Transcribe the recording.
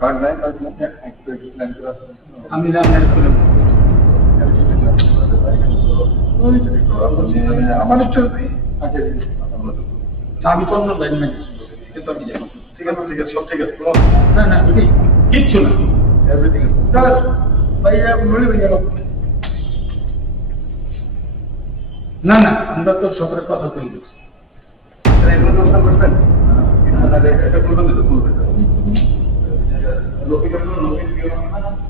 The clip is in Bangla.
কার্ড নাই নাই আমি না আচ্ছা আমি তো অন্য লাইন ম্যানেজ কিন্তু আমি যাব ঠিক আছে ঠিক আছে সব ঠিক আছে না না কিচ্ছু না। এভরিথিং ভাইয়া বলে ভাইয়া না না আমরা তো সবার কথা কই দিচ্ছি লোকের জন্য করবেন